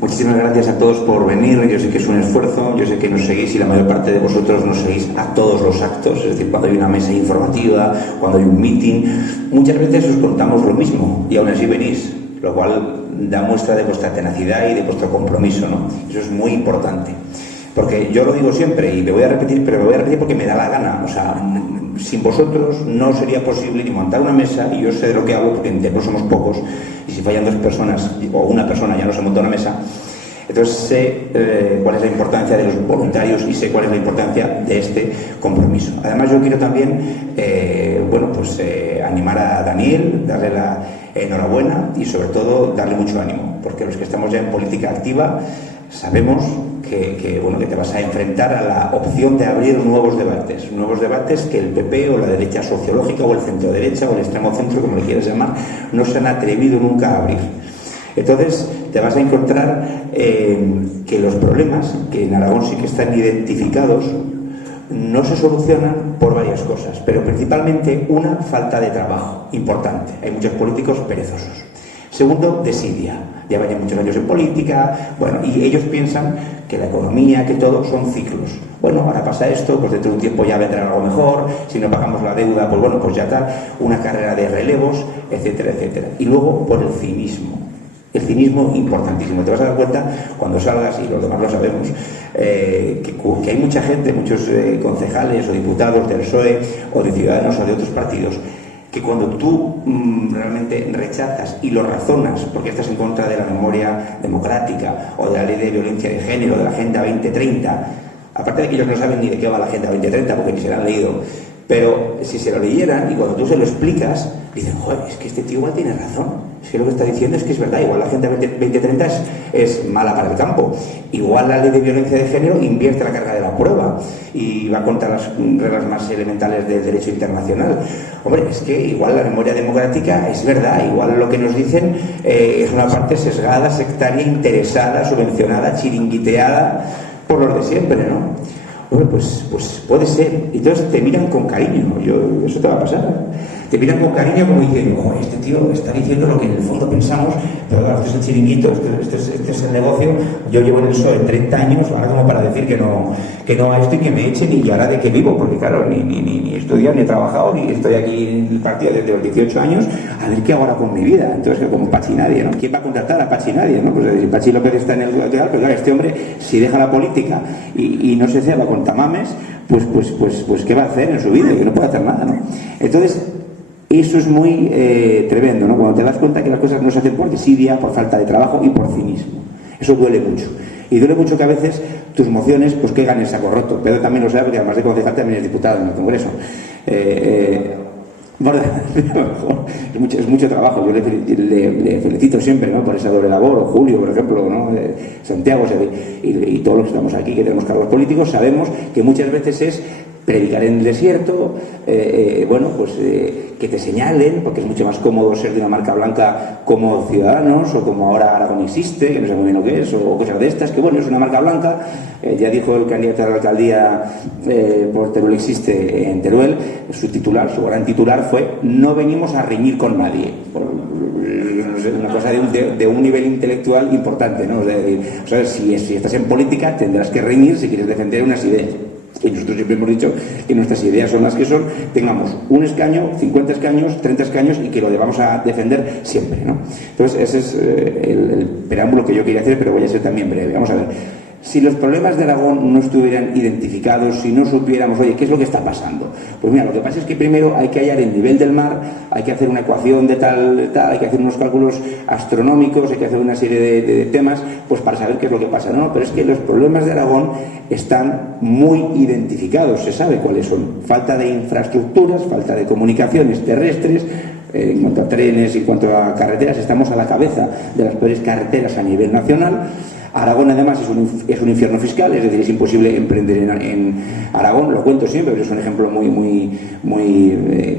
Muchísimas gracias a todos por venir. Yo sé que es un esfuerzo, yo sé que nos seguís y la mayor parte de vosotros nos seguís a todos los actos, es decir, cuando hay una mesa informativa, cuando hay un meeting, muchas veces os contamos lo mismo y aún así venís, lo cual da muestra de vuestra tenacidad y de vuestro compromiso, ¿no? Eso es muy importante. Porque yo lo digo siempre y me voy a repetir, pero me voy a repetir porque me da la gana. O sea, sin vosotros no sería posible ni montar una mesa, y yo sé de lo que hablo porque en tiempo somos pocos, y si fallan 2 personas o una persona ya no se monta una mesa. Entonces sé cuál es la importancia de los voluntarios y sé cuál es la importancia de este compromiso. Además yo quiero también animar a Daniel, darle la enhorabuena y sobre todo darle mucho ánimo, porque los que estamos ya en política activa sabemos que te vas a enfrentar a la opción de abrir nuevos debates que el PP o la derecha sociológica o el centro derecha o el extremo centro, como le quieras llamar, no se han atrevido nunca a abrir. Entonces te vas a encontrar que los problemas, que en Aragón sí que están identificados, no se solucionan por varias cosas, pero principalmente una falta de trabajo importante. Hay muchos políticos perezosos. Segundo, desidia. Llevan ya muchos años en política, y ellos piensan que la economía, que todo son ciclos. Ahora pasa esto, pues dentro de un tiempo ya vendrá algo mejor, si no pagamos la deuda, pues ya tal, una carrera de relevos, etcétera, etcétera. Y luego por el cinismo. El cinismo importantísimo. Te vas a dar cuenta cuando salgas, y los demás lo sabemos, que hay mucha gente, muchos concejales o diputados del PSOE o de Ciudadanos o de otros partidos, que cuando tú realmente rechazas y lo razonas porque estás en contra de la memoria democrática o de la ley de violencia de género, de la Agenda 2030, aparte de que ellos no saben ni de qué va la Agenda 2030 porque ni se la han leído, pero si se lo leyeran y cuando tú se lo explicas, dicen, joder, es que este tío igual tiene razón, es que lo que está diciendo es que es verdad, igual la Agenda 2030 es mala para el campo, igual la ley de violencia de género invierte la carga de la prueba y va contra las reglas más elementales del derecho internacional. Hombre, es que igual la memoria democrática es verdad, igual lo que nos dicen es una parte sesgada, sectaria, interesada, subvencionada, chiringuiteada por los de siempre, ¿no? Bueno, pues puede ser. Y entonces te miran con cariño. Eso te va a pasar. Te miran con cariño como diciendo, joder, este tío está diciendo lo que en el fondo pensamos, pero claro, este es el chiringuito, este es el negocio. Yo llevo en el PSOE 30 años, ahora como para decir que no a esto y que me echen y ahora de qué vivo, porque claro, ni he estudiado, ni he trabajado, ni estoy aquí en el partido desde los 18 años, a ver qué hago ahora con mi vida. Entonces, como Pachi Nadie, ¿no? ¿Quién va a contratar a Pachi Nadie, no? Pues si Pachi López está en el lateral, pues claro, este hombre, si deja la política y no se ceba con tamames, pues ¿qué va a hacer en su vida? Que no puede hacer nada, ¿no? Entonces, eso es muy tremendo, ¿no? Cuando te das cuenta que las cosas no se hacen por desidia, por falta de trabajo y por cinismo. Eso duele mucho. Y duele mucho que a veces tus mociones pues caigan en el saco roto. Pedro también lo sabe, porque además de concejal también es diputado en el Congreso. Es mucho trabajo. Yo le felicito siempre, ¿no? Por esa doble labor. O Julio, por ejemplo, ¿no? Santiago y todos los que estamos aquí, que tenemos cargos políticos, sabemos que muchas veces es predicar en el desierto, que te señalen, porque es mucho más cómodo ser de una marca blanca como Ciudadanos, o como ahora Aragón Existe, que no sé muy bien lo que es, o cosas de estas, que es una marca blanca. Ya dijo el candidato a la alcaldía por Teruel Existe en Teruel, su gran titular fue: no venimos a reñir con nadie. Una cosa de un nivel intelectual importante, ¿no? O sea, si estás en política tendrás que reñir si quieres defender unas ideas. Y nosotros siempre hemos dicho que nuestras ideas son las que son, tengamos un escaño, 50 escaños, 30 escaños y que lo debamos a defender siempre, ¿no? Entonces ese es el preámbulo que yo quería hacer, pero voy a ser también breve. Vamos a ver. Si los problemas de Aragón no estuvieran identificados, si no supiéramos, oye, ¿qué es lo que está pasando? Pues mira, lo que pasa es que primero hay que hallar el nivel del mar, hay que hacer una ecuación de tal, hay que hacer unos cálculos astronómicos, hay que hacer una serie de temas, pues para saber qué es lo que pasa. No, pero es que los problemas de Aragón están muy identificados, se sabe cuáles son. Falta de infraestructuras, falta de comunicaciones terrestres. En cuanto a trenes y en cuanto a carreteras, estamos a la cabeza de las peores carreteras a nivel nacional. Aragón además es un infierno fiscal, es decir, es imposible emprender en Aragón. Lo cuento siempre, pero es un ejemplo muy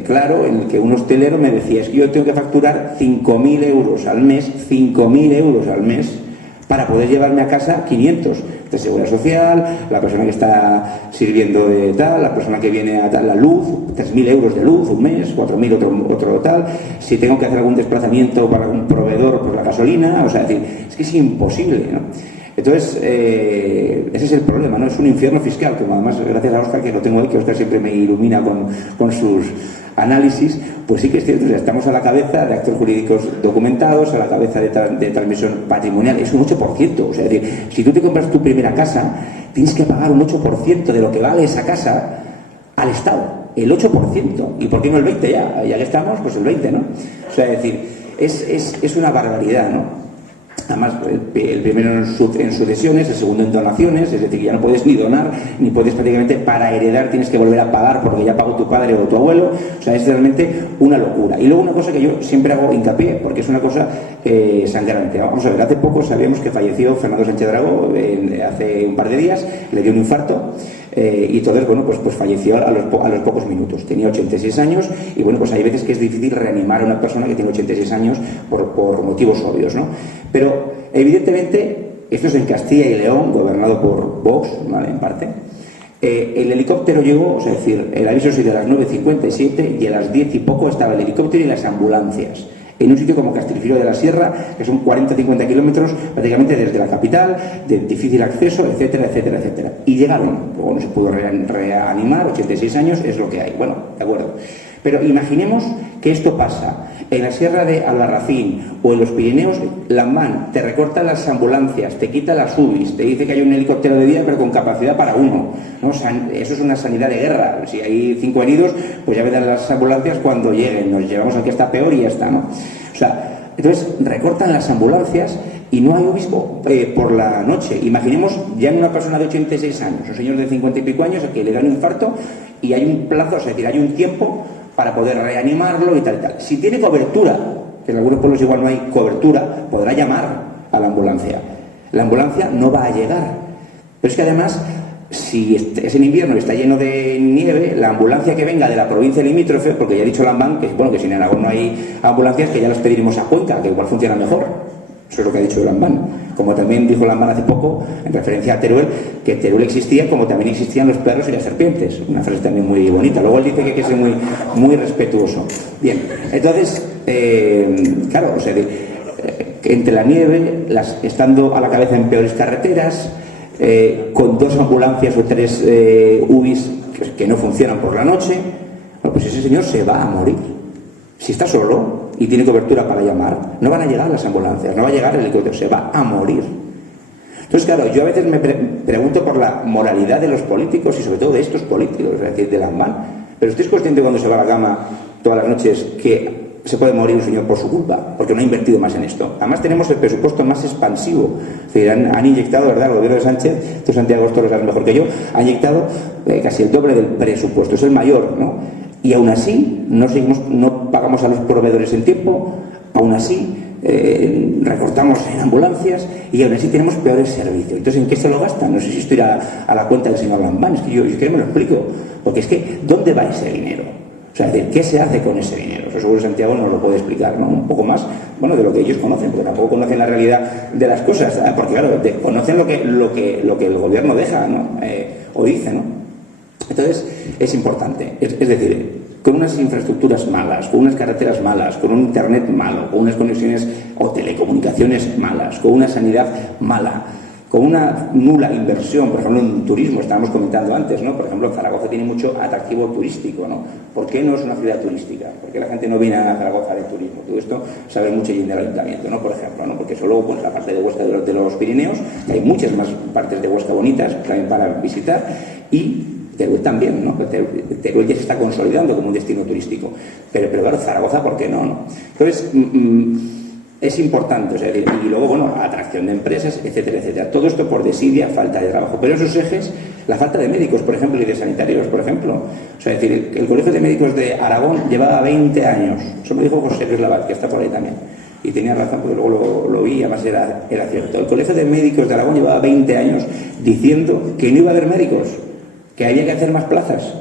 claro, en el que un hostelero me decía: es que yo tengo que facturar 5.000 euros al mes, 5.000 euros al mes, para poder llevarme a casa 500 de seguridad social, la persona que está sirviendo de tal, la persona que viene a tal, la luz, 3.000 euros de luz un mes, 4.000 otro tal, si tengo que hacer algún desplazamiento para algún proveedor, pues la gasolina, o sea, es decir, es que es imposible, ¿no? Entonces, ese es el problema, ¿no? Es un infierno fiscal, que además, gracias a Óscar, que lo tengo ahí, que Óscar siempre me ilumina con sus análisis, pues sí que es cierto, o sea, estamos a la cabeza de actos jurídicos documentados, a la cabeza de transmisión patrimonial, es un 8%, o sea, es decir, si tú te compras tu primera casa, tienes que pagar un 8% de lo que vale esa casa al Estado, el 8%, ¿y por qué no el 20% ya? Ya que estamos, pues el 20%, ¿no? O sea, es decir, es una barbaridad, ¿no? Además, el primero en sucesiones, el segundo en donaciones, es decir, que ya no puedes ni donar, ni puedes prácticamente, para heredar tienes que volver a pagar porque ya pagó tu padre o tu abuelo, o sea, es realmente una locura. Y luego una cosa que yo siempre hago hincapié, porque es una cosa sangrante. Vamos a ver, hace poco sabíamos que falleció Fernando Sánchez Dragó, hace un par de días, le dio un infarto, y entonces, bueno, pues falleció a los pocos minutos. Tenía 86 años y, bueno, pues hay veces que es difícil reanimar a una persona que tiene 86 años por motivos obvios, ¿no? Pero, evidentemente, esto es en Castilla y León, gobernado por Vox, ¿vale? En parte. El helicóptero llegó, o sea, es decir, el aviso se dio a las 9:57 y a las 10 y poco estaba el helicóptero y las ambulancias en un sitio como Castelfilo de la Sierra, que son 40-50 kilómetros prácticamente desde la capital, de difícil acceso, etcétera, etcétera, etcétera. Y llegaron, luego no se pudo reanimar, 86 años es lo que hay. Bueno, de acuerdo. Pero imaginemos que esto pasa en la Sierra de Albarracín o en los Pirineos. Lambán te recorta las ambulancias, te quita las UBIs, te dice que hay un helicóptero de día pero con capacidad para uno, ¿no? Eso es una sanidad de guerra. Si hay 5 heridos, pues ya vendrán las ambulancias cuando lleguen, nos llevamos al que está peor y ya está, ¿no? O sea, entonces recortan las ambulancias y no hay UBIs por la noche. Imaginemos ya en una persona de 86 años, un señor de 50 y pico años a que le dan un infarto y hay un plazo, es decir, hay un tiempo para poder reanimarlo y tal y tal. Si tiene cobertura, que en algunos pueblos igual no hay cobertura, podrá llamar a la ambulancia. La ambulancia no va a llegar. Pero es que además, si es en invierno y está lleno de nieve, la ambulancia que venga de la provincia limítrofe, porque ya ha dicho Lambán que, bueno, que si en Aragón no hay ambulancias, que ya las pediremos a Cuenca, que igual funciona mejor. Eso es lo que ha dicho Lambán. Como también dijo Lambán hace poco, en referencia a Teruel, que Teruel existía como también existían los perros y las serpientes. Una frase también muy bonita. Luego él dice que hay que ser muy, muy respetuoso. Bien, entonces, claro, o sea, entre la nieve, estando a la cabeza en peores carreteras, con 2 ambulancias o 3 UBIs que no funcionan por la noche, bueno, pues ese señor se va a morir. Si está solo y tiene cobertura para llamar, no van a llegar las ambulancias, no va a llegar el helicóptero, se va a morir. Entonces, claro, yo a veces me pregunto por la moralidad de los políticos y sobre todo de estos políticos, es decir, de Lambán. Pero ¿usted es consciente cuando se va a la cama todas las noches que se puede morir un señor por su culpa? Porque no ha invertido más en esto. Además tenemos el presupuesto más expansivo. Es decir, han inyectado, ¿verdad?, el gobierno de Sánchez, tú Santiago esto lo sabes mejor que yo, ha inyectado casi el doble del presupuesto, es el mayor, ¿no? Y aún así no pagamos a los proveedores en tiempo, aún así recortamos en ambulancias y aún así tenemos peores servicios. Entonces, ¿en qué se lo gastan? No sé si esto irá a la cuenta del señor Lambán, es que yo me lo explico, porque es que ¿dónde va ese dinero? O sea, ¿qué se hace con ese dinero? Eso seguro Santiago nos lo puede explicar, ¿no? Un poco más, bueno, de lo que ellos conocen, porque tampoco conocen la realidad de las cosas, porque claro, conocen lo que el gobierno deja, ¿no? O dice, ¿no? Entonces, es importante. Es decir, con unas infraestructuras malas, con unas carreteras malas, con un internet malo, con unas conexiones o telecomunicaciones malas, con una sanidad mala, con una nula inversión, por ejemplo, en turismo, estábamos comentando antes, ¿no? Por ejemplo, Zaragoza tiene mucho atractivo turístico, ¿no? ¿Por qué no es una ciudad turística? ¿Por qué la gente no viene a Zaragoza de turismo? Todo esto sabe mucho bien del ayuntamiento, ¿no? Por ejemplo, ¿no? Porque solo pues, la parte de Huesca de los Pirineos, que hay muchas más partes de Huesca bonitas también para visitar, y Teruel también, ¿no? Teruel ya se está consolidando como un destino turístico. Pero claro, Zaragoza, ¿por qué no? Entonces, es importante, o sea, y luego, bueno, atracción de empresas, etcétera, etcétera. Todo esto por desidia, falta de trabajo. Pero esos ejes, la falta de médicos, por ejemplo, y de sanitarios, por ejemplo. O sea, es decir, el Colegio de Médicos de Aragón llevaba 20 años. Eso me dijo José Luis Labat, que está por ahí también. Y tenía razón, porque luego lo vi y además era cierto. El Colegio de Médicos de Aragón llevaba 20 años diciendo que no iba a haber médicos, que había que hacer más plazas,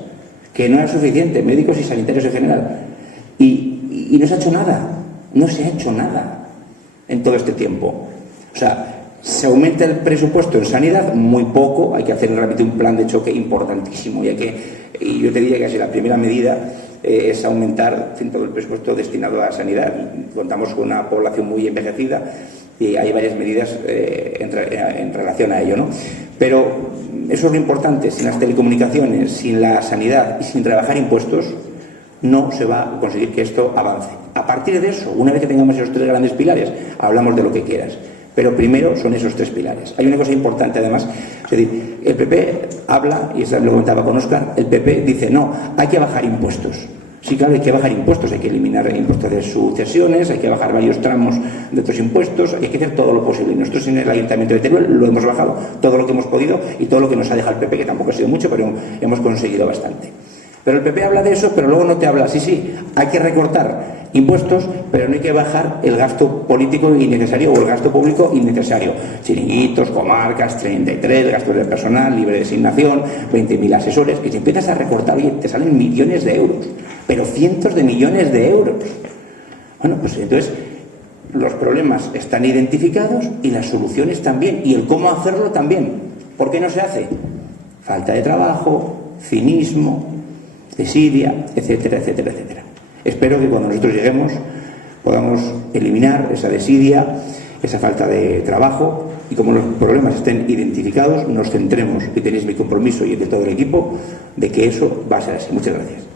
que no era suficiente, médicos y sanitarios en general. Y no se ha hecho nada, no se ha hecho nada en todo este tiempo. O sea, Se aumenta el presupuesto en sanidad muy poco, hay que hacer realmente un plan de choque importantísimo y yo te diría que así la primera medida es aumentar todo el presupuesto destinado a sanidad. Contamos con una población muy envejecida y hay varias medidas en relación a ello, ¿no? Pero eso es lo importante: sin las telecomunicaciones, sin la sanidad y sin rebajar impuestos, no se va a conseguir que esto avance. A partir de eso, una vez que tengamos esos tres grandes pilares, hablamos de lo que quieras. Pero primero son esos tres pilares. Hay una cosa importante además, es decir, el PP habla, y eso lo comentaba con Óscar, el PP dice, no, hay que bajar impuestos. Sí, claro, hay que bajar impuestos, hay que eliminar impuestos de sucesiones, hay que bajar varios tramos de otros impuestos, hay que hacer todo lo posible. Nosotros en el Ayuntamiento de Teruel lo hemos bajado, todo lo que hemos podido y todo lo que nos ha dejado el PP, que tampoco ha sido mucho, pero hemos conseguido bastante. Pero el PP habla de eso, pero luego no te habla, sí, hay que recortar impuestos, pero no hay que bajar el gasto político innecesario o el gasto público innecesario. Chiringuitos, comarcas, 33, gastos de personal, libre designación, 20.000 asesores, que si empiezas a recortar, oye, te salen millones de euros, pero cientos de millones de euros. Bueno, pues entonces los problemas están identificados y las soluciones también, y el cómo hacerlo también. ¿Por qué no se hace? Falta de trabajo, cinismo, desidia, etcétera, etcétera, etcétera. Espero que cuando nosotros lleguemos podamos eliminar esa desidia, esa falta de trabajo, y como los problemas estén identificados, nos centremos, y tenéis mi compromiso y el de todo el equipo, de que eso va a ser así. Muchas gracias.